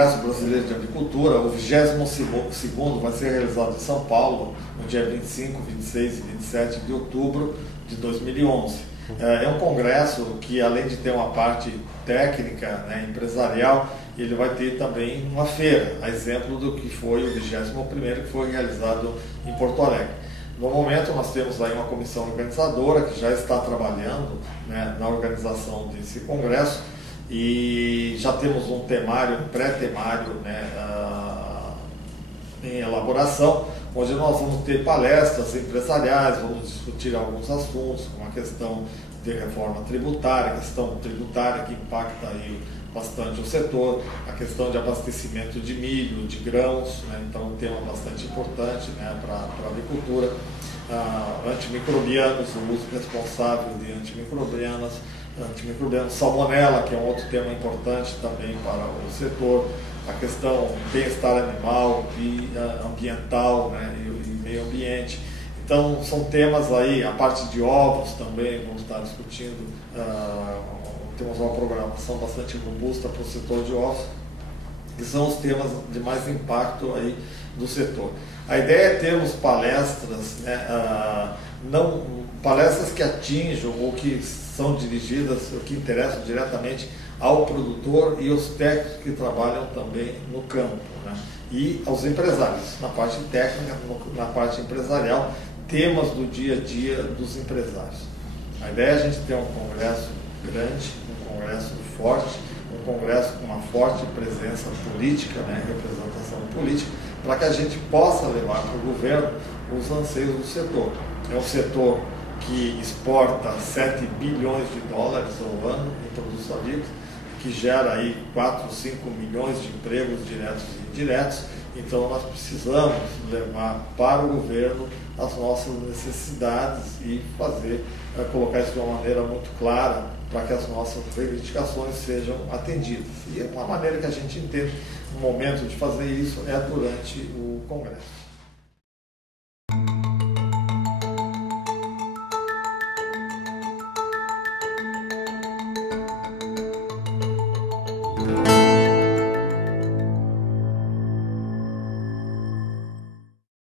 Congresso Brasileiro de Agricultura, o 22º, vai ser realizado em São Paulo, no dia 25, 26 e 27 de outubro de 2011. É um congresso que, além de ter uma parte técnica, né, empresarial, ele vai ter também uma feira, a exemplo do que foi o 21º, que foi realizado em Porto Alegre. No momento, nós temos aí uma comissão organizadora que já está trabalhando, né, na organização desse congresso, e já temos um temário, um pré-temário, né, em elaboração, onde nós vamos ter palestras empresariais, vamos discutir alguns assuntos, como a questão de reforma tributária, a questão tributária que impacta aí bastante o setor, a questão de abastecimento de milho, de grãos, né, então um tema bastante importante, né, para a agricultura, antimicrobianos, o uso responsável de antimicrobianos, salmonela, que é um outro tema importante também para o setor, a questão bem-estar animal e ambiental, né, e meio ambiente. Então são temas aí, a parte de ovos também, vamos estar discutindo, temos uma programação bastante robusta para o setor de ovos, que são os temas de mais impacto aí do setor. A ideia é termos palestras, né, palestras que atinjam ou que são dirigidas, ou que interessam diretamente ao produtor e aos técnicos que trabalham também no campo, né, e aos empresários, na parte técnica, na parte empresarial, temas do dia a dia dos empresários. A ideia é a gente ter um congresso grande, um congresso forte, um congresso com uma forte presença política, né, representação política, para que a gente possa levar para o governo os anseios do setor. É um setor que exporta 7 bilhões de dólares ao ano em produtos agrícolas, que gera aí 4, 5 milhões de empregos diretos e indiretos. Então nós precisamos levar para o governo as nossas necessidades e colocar isso de uma maneira muito clara para que as nossas reivindicações sejam atendidas. E uma maneira que a gente entende o momento de fazer isso é durante o Congresso.